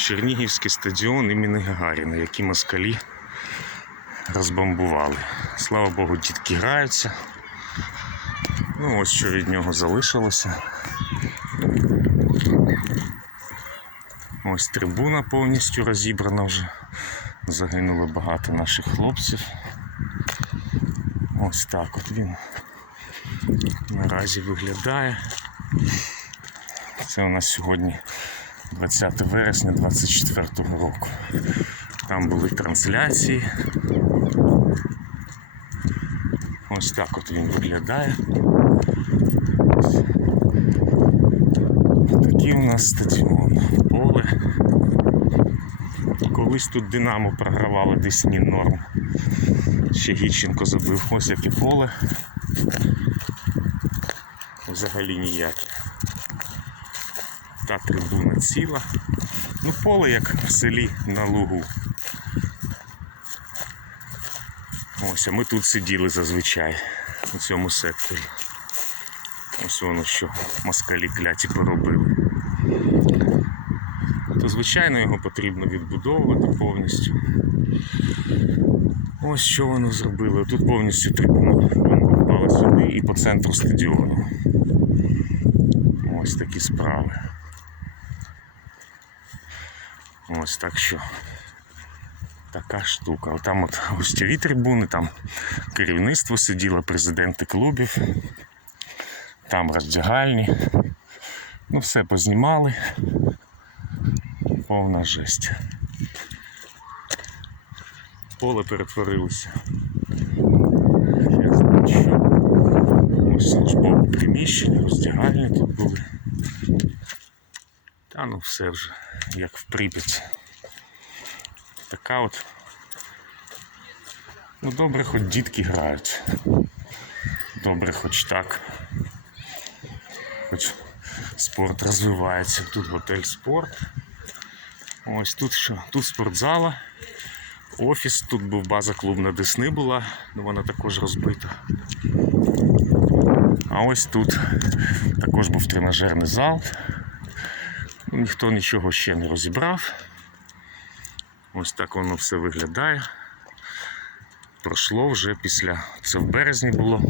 Чернігівський стадіон імені Гагаріна, які москалі розбомбували. Слава Богу, дітки граються. Ну, ось що від нього залишилося. Ось трибуна повністю розібрана вже. Загинуло багато наших хлопців. Ось так от він наразі виглядає. Це у нас сьогодні 20 вересня 24 року. Там були трансляції. Ось так от він виглядає. Такий у нас стадіон. Поле. Колись тут Динамо програвало десь ні норм. Ще Гіченко забив. Ось яке поле. Взагалі ніяке. Та трибуна ціла. Ну, поле як в селі на лугу. Ось, а ми тут сиділи зазвичай у цьому секторі. Ось воно що москалі кляті поробили. То звичайно його потрібно відбудовувати повністю. Ось що воно зробило. Тут повністю трибуна впала сюди і по центру стадіону. Ось такі справи. Ось так що. Така штука. Там от гостєві трибуни, там керівництво сиділо, президенти клубів, там роздягальні. Ну, все познімали. Повна жесть. Поле перетворилося. Я що. Ось службове приміщення, роздягальні тут були. Та ну все вже, як в Прип'яті. Така от. Ну добре, хоч дітки грають. Добре, хоч так. Хоч спорт розвивається. Тут готель спорт. Ось тут що? Тут спортзала, офіс, тут був база клубна Десни була, ну вона також розбита. А ось тут також був тренажерний зал. Ніхто нічого ще не розібрав. Ось так воно все виглядає. Пройшло вже після. Це в березні було.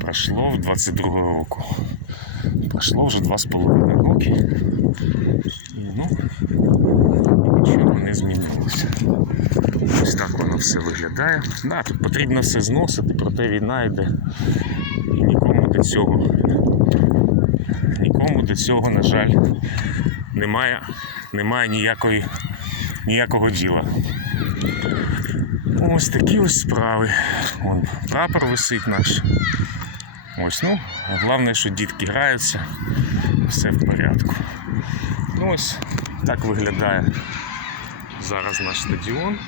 Пройшло в 22 року. Пройшло вже 2,5 роки. І ну, нічого не змінилося. Ось так воно все виглядає. Да, тут потрібно все зносити, проте війна йде. І нікому до цього, нікому до цього, на жаль, немає, немає ніякої, ніякого діла. Ось такі ось справи. Вон прапор висить наш. Ось, ну, головне, що дітки граються, все в порядку. Ну ось так виглядає зараз наш стадіон.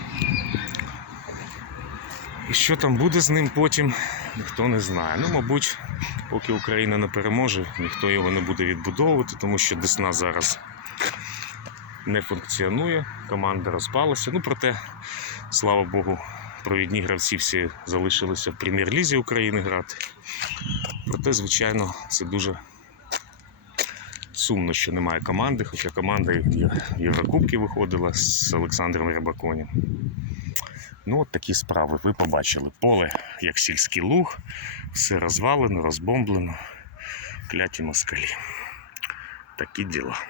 І що там буде з ним потім, ніхто не знає. Ну, мабуть, поки Україна не переможе, ніхто його не буде відбудовувати, тому що Десна зараз не функціонує, команда розпалася. Ну, проте, слава Богу, провідні гравці всі залишилися в прем'єр-лізі України грати. Проте, звичайно, це дуже сумно, що немає команди, хоча команда Єврокубки виходила з Олександром Рябаконем. Ну, от такі справи. Ви побачили. Поле, як сільський луг, все розвалено, розбомблено. Кляті москалі. Такі діла.